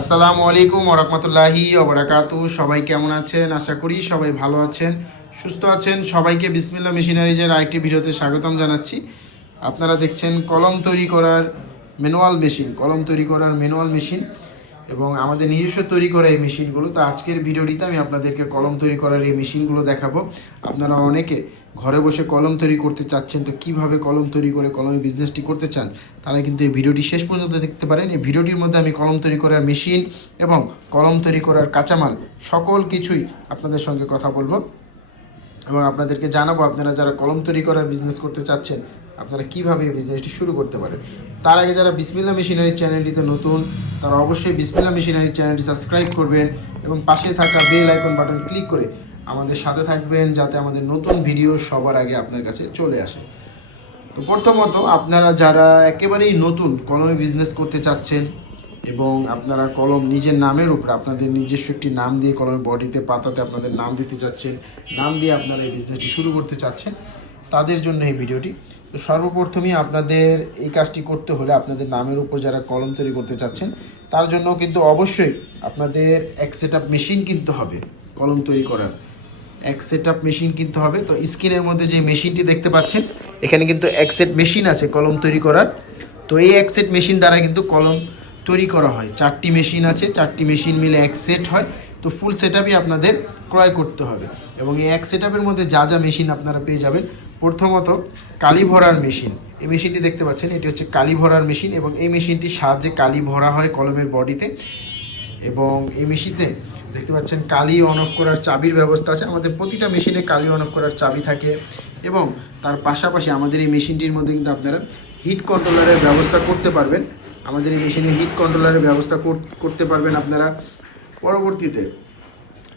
আসসালামু আলাইকুম ওরহমতুল্লাহি ওবরাকাতু সবাই কেমন আছেন? আশা করি সবাই ভালো আছেন, সুস্থ আছেন। সবাইকে বিসমিল্লা মেশিনারিজের আরেকটি ভিডিওতে স্বাগতম জানাচ্ছি। আপনারা দেখছেন কলম তৈরি করার ম্যানুয়াল মেশিন, কলম তৈরি করার ম্যানুয়াল মেশিন এবং আমাদের নিজস্ব তৈরি করা এই মেশিনগুলো। তো আজকের ভিডিওটিতে আমি আপনাদেরকে কলম তৈরি করার এই মেশিনগুলো দেখাবো। আপনারা অনেকে ঘরে বসে কলম তৈরি করতে চাচ্ছেন, তো কীভাবে কলম তৈরি করে কলমের বিজনেসটি করতে চান, তারা কিন্তু এই ভিডিওটি শেষ পর্যন্ত দেখতে পারেন। এই ভিডিওটির মধ্যে আমি কলম তৈরি করার মেশিন এবং কলম তৈরি করার কাঁচামাল সকল কিছুই আপনাদের সঙ্গে কথা বলব। এবং আপনাদেরকে জানাব, আপনারা যারা কলম তৈরি করার বিজনেস করতে চাচ্ছেন, আপনারা কীভাবে এই বিজনেসটি শুরু করতে পারেন। তার আগে যারা বিসমিল্লা মেশিনারি চ্যানেলটিতে নতুন, তারা অবশ্যই বিসমিল্লা মেশিনারি চ্যানেলটি সাবস্ক্রাইব করবেন এবং পাশে থাকা বেল আইকন বাটন ক্লিক করে আমাদের সাথে থাকবেন যাতে আমাদের নতুন ভিডিও সবার আগে আপনার কাছে চলে আসে। তো প্রথমত আপনারা যারা একেবারেই নতুন কলমে বিজনেস করতে চাচ্ছেন এবং আপনারা কলম নিজের নামের উপর, আপনাদের নিজস্ব একটি নাম দিয়ে কলমের বডিতে, পাতাতে আপনাদের নাম দিতে চাচ্ছেন, নাম দিয়ে আপনারা এই বিজনেসটি শুরু করতে চাচ্ছেন, তাদের জন্য এই ভিডিওটি। তো সর্বপ্রথমই আপনাদের এই কাজটি করতে হলে আপনাদের নামের উপর যারা কলম তৈরি করতে চাচ্ছেন, তার জন্য কিন্তু অবশ্যই আপনাদের এক সেট মেশিন কিনতে হবে কলম তৈরি করার। এক সেট আপ মেশিন কিনতে হবে। তো স্ক্রিনের মধ্যে যে মেশিনটি দেখতে পাচ্ছেন, এখানে কিন্তু এক সেট মেশিন আছে কলম তৈরি করার। তো এই এক সেট মেশিন দ্বারা কিন্তু কলম তৈরি করা হয়। চারটি মেশিন আছে, চারটি মেশিন মিলে এক সেট হয়। তো ফুল সেট আপনাদের ক্রয় করতে হবে। এবং এই এক সেট মধ্যে যা যা মেশিন আপনারা পেয়ে যাবেন, প্রথমত কালি ভরার মেশিন এই মেশিনটি দেখতে পাচ্ছেন, এটি হচ্ছে কালি ভরার মেশিন এবং এই মেশিনটির সাহায্যে কালি ভরা হয় কলমের বডিতে এবং এই মেশিনে দেখতে পাচ্ছেন, কালি অন অফ করার চাবির ব্যবস্থা আছে। আমাদের প্রতিটা মেশিনে কালি অন অফ করার চাবি থাকে এবং তার পাশাপাশি আমাদের এই মেশিনটির মধ্যে কিন্তু আপনারা হিট কন্ট্রোলারের ব্যবস্থা করতে পারবেন। আমাদের এই মেশিনে হিট কন্ট্রোলারের ব্যবস্থা কর- করতে পারবেন আপনারা পরবর্তীতে।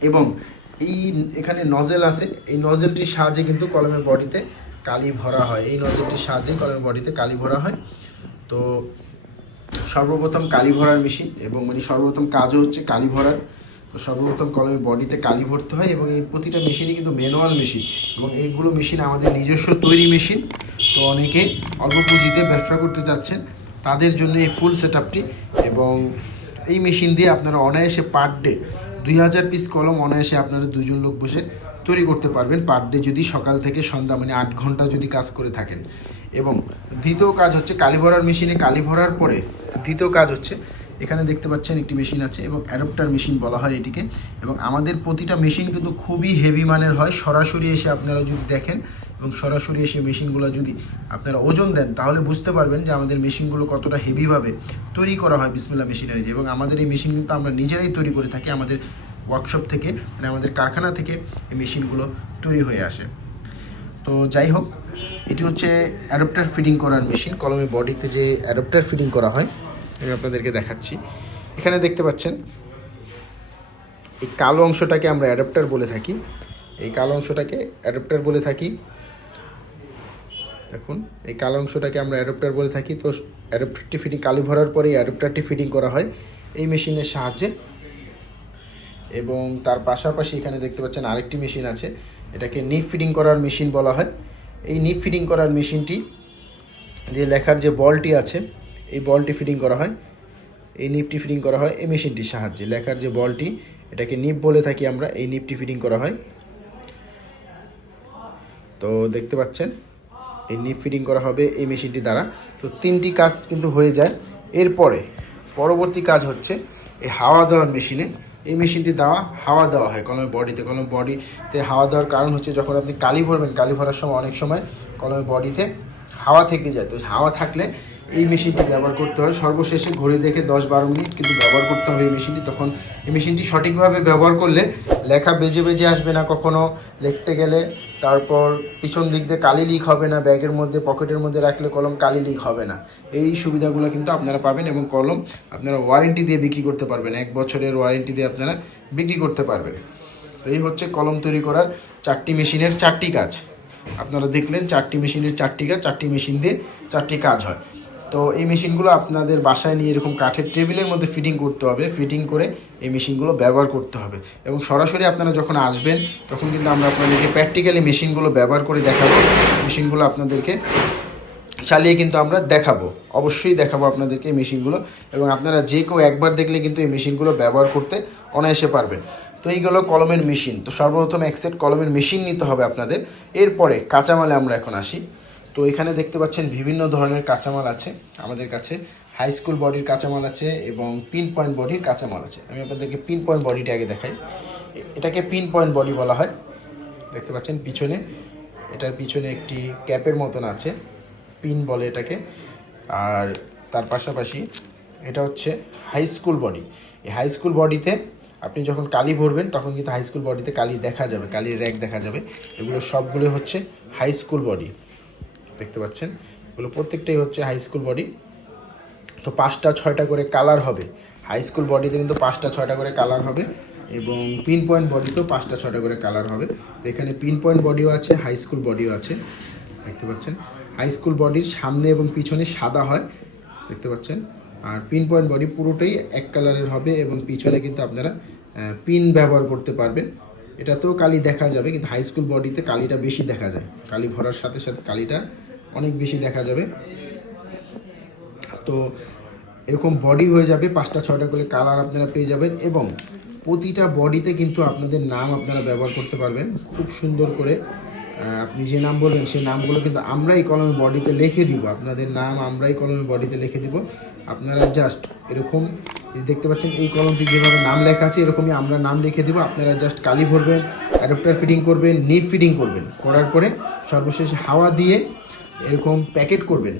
এবং এই এখানে নজেল আছে। এই নজেলটির সাহায্যে কিন্তু কলমের বডিতে কালি ভরা হয়। এই নজেলটির সাহায্যে কলমের বডিতে কালি ভরা হয়। তো সর্বপ্রথম কালি ভরার মেশিন এবং মানে সর্বপ্রথম কাজও হচ্ছে কালি ভরার। তো সর্বপ্রথম কলমের বডিতে কালি ভরতে হয় এবং এই প্রতিটা মেশিনই কিন্তু ম্যানুয়াল মেশিন এবং এইগুলো মেশিন আমাদের নিজস্ব তৈরি মেশিন। তো অনেকে অল্প পুঁজিতে ব্যবসা করতে চাচ্ছেন, তাদের জন্য এই ফুল সেট এবং এই মেশিন দিয়ে আপনারা অনায়াসে পার ডে দুই হাজার পিস কলম অনায়াসে আপনারা দুজন লোক বসে তৈরি করতে পারবেন পার ডে যদি সকাল থেকে সন্ধ্যা মানে আট ঘণ্টা যদি কাজ করে থাকেন। এবং দ্বিতীয় কাজ হচ্ছে কালি ভরার মেশিনে কালি ভরার পরে দ্বিতীয় কাজ হচ্ছে এখানে দেখতে পাচ্ছেন একটি মেশিন আছে এবং অ্যাডপ্টার মেশিন বলা হয় এটিকে। এবং আমাদের প্রতিটা মেশিন কিন্তু খুবই হেভি মানের হয়। সরাসরি এসে আপনারা যদি দেখেন এবং সরাসরি এসে মেশিনগুলো যদি আপনারা ওজন দেন, তাহলে বুঝতে পারবেন যে আমাদের মেশিনগুলো কতটা হেভিভাবে তৈরি করা হয় বিসমিল্লা মেশিনারি এবং আমাদের এই মেশিন কিন্তু আমরা নিজেরাই তৈরি করে থাকি আমাদের ওয়ার্কশপ থেকে মানে আমাদের কারখানা থেকে এই মেশিনগুলো তৈরি হয়ে আসে। তো যাই হোক, এটি হচ্ছে অ্যাডপ্টার ফিটিং করার মেশিন। কলমে বডিতে যে অ্যাডপ্টার ফিটিং করা হয় আমি আপনাদেরকে দেখাচ্ছি। এখানে দেখতে পাচ্ছেন, এই কালো অংশটাকে আমরা অ্যাডাপ্টার বলে থাকি। এই কালো অংশটাকে অ্যাডাপ্টার বলে থাকি। দেখুন, এই কালো অংশটাকে আমরা অ্যাডাপ্টার বলে থাকি। তো অ্যাডাপ্টারটি ফিটিং, কালি ভরার পরে অ্যাডাপ্টারটি ফিটিং করা হয় এই মেশিনের সাহায্যে। এবং তার পাশাপাশি এখানে দেখতে পাচ্ছেন আরেকটি মেশিন আছে, এটাকে নিপ ফিটিং করার মেশিন বলা হয়। এই নিপ ফিটিং করার মেশিনটি যে লেখার যে বলটি আছে এই বলটি ফিটিং করা হয়, এই নিপটি ফিটিং করা হয় এই মেশিনটির সাহায্যে। লেখার যে বলটি, এটাকে নিপ বলে থাকি আমরা, এই নিপটি ফিটিং করা হয়। তো দেখতে পাচ্ছেন, এই নিপ ফিটিং করা হবে এই মেশিনটি দ্বারা। তো তিনটি কাজ কিন্তু হয়ে যায়। এরপরে, পরবর্তী কাজ হচ্ছে এই হাওয়া দেওয়ার মেশিনে। এই মেশিনটি দেওয়া, হাওয়া দেওয়া হয় কলমের বডিতে। কলমের বডিতে হাওয়া দেওয়ার কারণ হচ্ছে যখন আপনি কালি ভরবেন, কালি ভরার সময় অনেক সময় কলমের বডিতে হাওয়া থেকে যায়। তো হাওয়া থাকলে এই মেশিনটি ব্যবহার করতে হয়। সর্বশেষে ঘড়ি দেখে দশ বারো মিনিট কিন্তু ব্যবহার করতে হবে এই মেশিনটি। তখন এই মেশিনটি সঠিকভাবে ব্যবহার করলে লেখা বেজে বেজে আসবে না কখনো। লিখতে গেলে তারপর পিছন দিক দিয়ে কালি লিক হবে না। ব্যাগের মধ্যে, পকেটের মধ্যে রাখলে কলম কালি লিক হবে না। এই সুবিধাগুলো কিন্তু আপনারা পাবেন এবং কলম আপনারা ওয়ারেন্টি দিয়ে বিক্রি করতে পারবেন। এক বছরের ওয়ারেন্টি দিয়ে আপনারা বিক্রি করতে পারবেন। তো এই হচ্ছে কলম তৈরি করার চারটি মেশিনের চারটি কাজ। আপনারা দেখলেন চারটি মেশিনের চারটি কাজ, চারটি মেশিন দিয়ে চারটি কাজ হয়। তো এই মেশিনগুলো আপনাদের বাসায় নিয়ে এরকম কাঠের টেবিলের মধ্যে ফিটিং করতে হবে ফিটিং করে এই মেশিনগুলো ব্যবহার করতে হবে। এবং সরাসরি আপনারা যখন আসবেন, তখন কিন্তু আমরা আপনাদেরকে প্র্যাকটিক্যালি মেশিনগুলো ব্যবহার করে দেখাবো, মেশিনগুলো আপনাদেরকে চালিয়ে কিন্তু আমরা দেখাবো, অবশ্যই দেখাবো আপনাদেরকে এই মেশিনগুলো। এবং আপনারা যে কেউ একবার দেখলে কিন্তু এই মেশিনগুলো ব্যবহার করতে অনায়াসে পারবেন। তো এইগুলো কলমের মেশিন। তো সর্বপ্রথম এক সেট কলমের মেশিন নিতে হবে আপনাদের। এরপরে কাঁচামালে আমরা এখন আসি। তো এখানে দেখতে পাচ্ছেন বিভিন্ন ধরনের কাঁচামাল আছে আমাদের কাছে। হাই স্কুল বডির কাঁচামাল আছে এবং পিন পয়েন্ট বডির কাঁচামাল আছে। আমি আপনাদেরকে পিন পয়েন্ট বডিটা আগে দেখাই। এটাকে পিন পয়েন্ট বডি বলা হয়। দেখতে পাচ্ছেন পিছনে। এটার পিছনে একটি ক্যাপের মতন আছে। পিন বলে এটাকে। আর তার পাশাপাশি এটা হচ্ছে হাই স্কুল বডি এই হাই স্কুল বডিতে আপনি যখন কালি ভরবেন, তখন কিন্তু হাই স্কুল বডিতে কালি দেখা যাবে, কালির র্যাক দেখা যাবে। এগুলো সবগুলো হচ্ছে হাই স্কুল বডি দেখতে পাচ্ছেন। এগুলো প্রত্যেকটাই হচ্ছে হাই স্কুল বডি তো পাঁচটা, ছয়টা করে কালার হবে। হাই স্কুল বডিতে কিন্তু পাঁচটা, ছয়টা করে কালার হবে এবং পিন পয়েন্ট বডিতেও পাঁচটা, ছয়টা করে কালার হবে। তো এখানে পিন পয়েন্ট বডিও আছে হাই স্কুল বডিও আছে। দেখতে পাচ্ছেন? হাই স্কুল বডির সামনে এবং পিছনে সাদা হয়। দেখতে পাচ্ছেন? আর পিন পয়েন্ট বডি পুরোটাই এক কালারের হবে এবং পিছনে কিন্তু আপনারা পিন ব্যবহার করতে পারবেন। এটাতেও কালি দেখা যাবে, কিন্তু হাই স্কুল বডিতে কালিটা বেশি দেখা যায়। কালি ভরার সাথে সাথে কালিটা অনেক বেশি দেখা যাবে। তো এরকম বডি হয়ে যাবে, পাঁচটা ছয়টা করে কালার আপনারা পেয়ে যাবেন এবং প্রতিটা বডিতে কিন্তু আপনাদের নাম আপনারা ব্যবহার করতে পারবেন। খুব সুন্দর করে আপনি যে নাম বলবেন সেই নামগুলো কিন্তু আমরাই কলমের বডিতে লিখে দিব। আপনাদের নাম আমরাই কলমের বডিতে লিখে দিব। আপনারা জাস্ট এরকম দেখতে পাচ্ছেন এই কলমটি যেভাবে নাম লেখা আছে, এরকমই আমরা নাম লিখে দিব। আপনারা জাস্ট কালি ভরবেন অ্যাডাপ্টার ফিটিং করবেন নিপ ফিটিং করবেন। করার পরে সর্বশেষ হাওয়া দিয়ে এরকম প্যাকেট করবেন।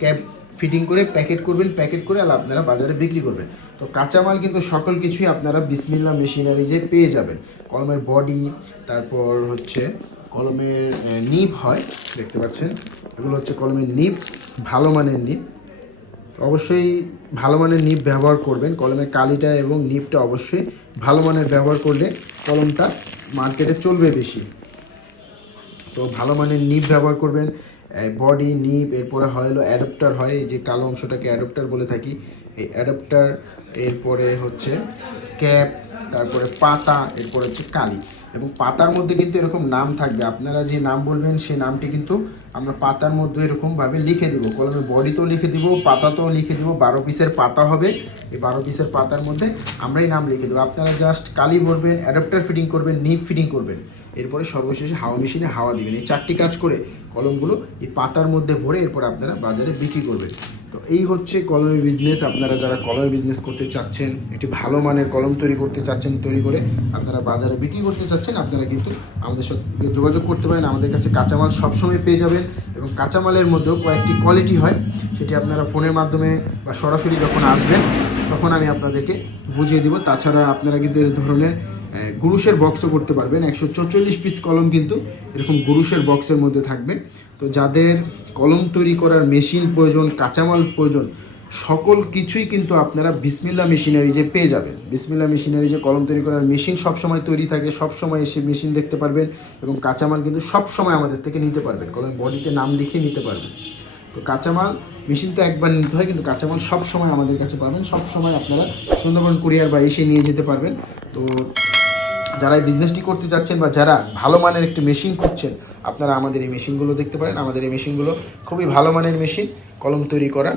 ক্যাপ ফিটিং করে প্যাকেট করবেন, প্যাকেট করে আর আপনারা বাজারে বিক্রি করবেন। তো কাঁচামাল কিন্তু সকল কিছুই আপনারা বিসমিল্লা মেশিনারি যে পেয়ে যাবেন। কলমের বডি, তারপর হচ্ছে কলমের নিপ হয়, দেখতে পাচ্ছেন? এগুলো হচ্ছে কলমের নিপ, ভালো মানের নিপ। অবশ্যই ভালো মানের নিপ ব্যবহার করবেন। কলমের কালিটা এবং নিপটা অবশ্যই ভালো মানের ব্যবহার করলে কলমটা মার্কেটে চলবে বেশি। তো ভালো মানের নিপ ব্যবহার করবেন। বডি নিপ এরপরে হয় হলো অ্যাডাপ্টার হয় যে কালো অংশটাকে অ্যাডাপ্টার বলে থাকি, এই অ্যাডাপ্টার এরপরে হচ্ছে ক্যাপ তারপরে পাতা, এরপরে হচ্ছে কালি। এবং পাতার মধ্যে কিন্তু এরকম নাম থাকবে। আপনারা যে নাম বলবেন সেই নামটি কিন্তু আমরা পাতার মধ্যে এরকমভাবে লিখে দিব। কলমের বডিতেও লিখে দিব, পাতাতেও লিখে দিব, বারো পিসের পাতা হবে। এই বারো পিসের পাতার মধ্যে আমরাই নাম লিখে দেবো। আপনারা জাস্ট কালি ভরবেন অ্যাডাপ্টার ফিটিং করবেন নিপ ফিটিং করবেন। এরপরে সর্বশেষে হাওয়া মেশিনে হাওয়া দিবেন। এই চারটি কাজ করে কলমগুলো এই পাতার মধ্যে ভরে এরপর আপনারা বাজারে বিক্রি করবেন। তো এই হচ্ছে কলমের বিজনেস আপনারা যারা কলমের বিজনেস করতে চাচ্ছেন একটি ভালো মানের কলম তৈরি করতে চাচ্ছেন তৈরি করে আপনারা বাজারে বিক্রি করতে চাচ্ছেন আপনারা কিন্তু আমাদের সঙ্গে যোগাযোগ করতে পারেন। আমাদের কাছে কাঁচামাল সবসময় পেয়ে যাবেন এবং কাঁচামালের মধ্যেও কয়েকটি কোয়ালিটি হয় সেটি আপনারা ফোনের মাধ্যমে বা সরাসরি যখন আসবেন তখন আমি আপনাদেরকে বুঝিয়ে দিব। তাছাড়া আপনারা কিন্তু এর ধরনের আহ, গুরুশের বক্সও করতে পারবেন। একশো পিস কলম কিন্তু এরকম গুরুশের বক্সের মধ্যে থাকবে। তো যাদের কলম তৈরি করার মেশিন প্রয়োজন, কাঁচামাল প্রয়োজন, সকল কিছুই কিন্তু আপনারা বিসমিল্লা মেশিনারি যে পেয়ে যাবেন। বিসমিল্লা মেশিনারি যে কলম তৈরি করার মেশিন সবসময় তৈরি থাকে, সবসময় এসে মেশিন দেখতে পারবেন এবং কাঁচামাল কিন্তু সবসময় আমাদের থেকে নিতে পারবেন। কলম বডিতে নাম লিখে নিতে পারবেন। তো কাঁচামাল, মেশিন তো একবার নিতে হয়, কিন্তু কাঁচামাল সব সময় আমাদের কাছে পাবেন সব সময় আপনারা সুন্দরবন কুরিয়ার বা এসে নিয়ে যেতে পারবেন। তো যারা এই বিজনেসটি করতে চাচ্ছেন বা যারা ভালো মানের একটি মেশিন খুঁজছেন, আপনারা আমাদের এই মেশিনগুলো দেখতে পারেন। আমাদের এই মেশিনগুলো খুবই ভালো মানের মেশিন কলম তৈরি করার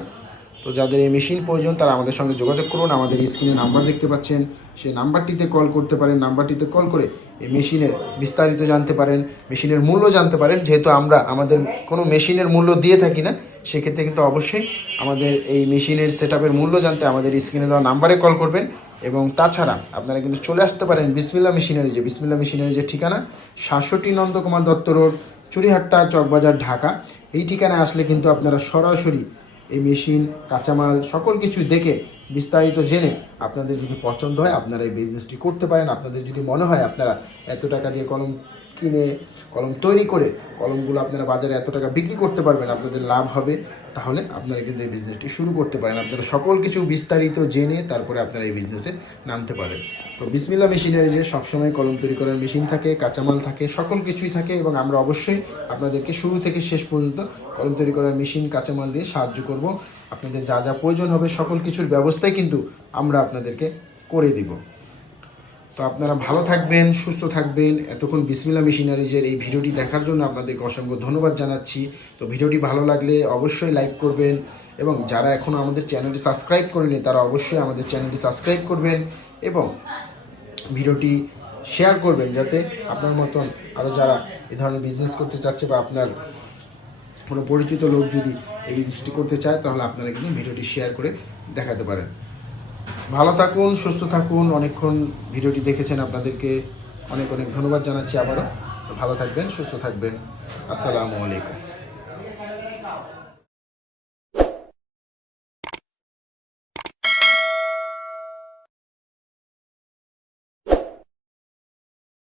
তো যাদের এই মেশিন প্রয়োজন, তারা আমাদের সঙ্গে যোগাযোগ করুন। আমাদের স্ক্রিনে নাম্বার দেখতে পাচ্ছেন। সেই নাম্বারটিতে কল করতে পারেন। নাম্বারটিতে কল করে এই মেশিনের বিস্তারিত জানতে পারেন মেশিনের মূল্য জানতে পারেন। যেহেতু আমরা আমাদের কোনো মেশিনের মূল্য দিয়ে থাকি না, সেক্ষেত্রে কিন্তু অবশ্যই আমাদের এই মেশিনের সেট মূল্য জানতে আমাদের স্ক্রিনে দেওয়া নাম্বারে কল করবেন। এবং তাছাড়া আপনারা কিন্তু চলে আসতে পারেন বিসমিল্লা মেশিনারি যে বিসমিল্লা মেশিনারি যে ঠিকানা, সাতষট্টি নন্দকুমার দত্ত রোড চুরিহাট্টা চকবাজার, ঢাকা। এই ঠিকানায় আসলে কিন্তু আপনারা সরাসরি এই মেশিন, কাঁচামাল, সকল কিছু দেখে, বিস্তারিত জেনে আপনাদের যদি পছন্দ হয়, আপনারা এই বিজনেসটি করতে পারেন। আপনাদের যদি মনে হয় আপনারা এত টাকা দিয়ে কলম কিনে কলম তৈরি করে কলমগুলো আপনারা বাজারে এত টাকা বিক্রি করতে পারবেন, আপনাদের লাভ হবে। তাহলে আপনারা কিন্তু এই বিজনেসটি শুরু করতে পারেন। আপনারা সকল কিছু বিস্তারিত জেনে তারপরে আপনারা এই বিজনেসে নামতে পারেন তো বিসমিল্লা মেশিনের যে সবসময় কলম তৈরি করার মেশিন থাকে, কাঁচামাল থাকে, সকল কিছুই থাকে এবং আমরা অবশ্যই আপনাদেরকে শুরু থেকে শেষ পর্যন্ত কলম তৈরি করার মেশিন, কাঁচামাল দিয়ে সাহায্য করব। আপনাদের যা যা প্রয়োজন হবে সকল কিছুর ব্যবস্থাই কিন্তু আমরা আপনাদেরকে করে দিব। তো আপনারা ভালো থাকবেন, সুস্থ থাকবেন। এতক্ষণ বিসমিল্লা মেশিনারিজের এই ভিডিওটি দেখার জন্য আপনাদেরকে অসংখ্য ধন্যবাদ জানাচ্ছি। তো ভিডিওটি ভালো লাগলে অবশ্যই লাইক করবেন এবং যারা এখনও আমাদের চ্যানেলটি সাবস্ক্রাইব করেনি তারা অবশ্যই আমাদের চ্যানেলটি সাবস্ক্রাইব করবেন এবং ভিডিওটি শেয়ার করবেন যাতে আপনার মতন আরও যারা এ ধরনের বিজনেস করতে চাচ্ছে বা আপনার কোনো পরিচিত লোক যদি এই বিজনেসটি করতে চায়, তাহলে আপনারা কিন্তু ভিডিওটি শেয়ার করে দেখাতে পারেন। ভালো থাকুন, সুস্থ থাকুন। অনেকক্ষণ ভিডিওটি দেখেছেন আপনাদেরকে। অনেক অনেক ধন্যবাদ জানাচ্ছি আবারও। ভালো থাকবেন, সুস্থ থাকবেন। আসসালামু আলাইকুম।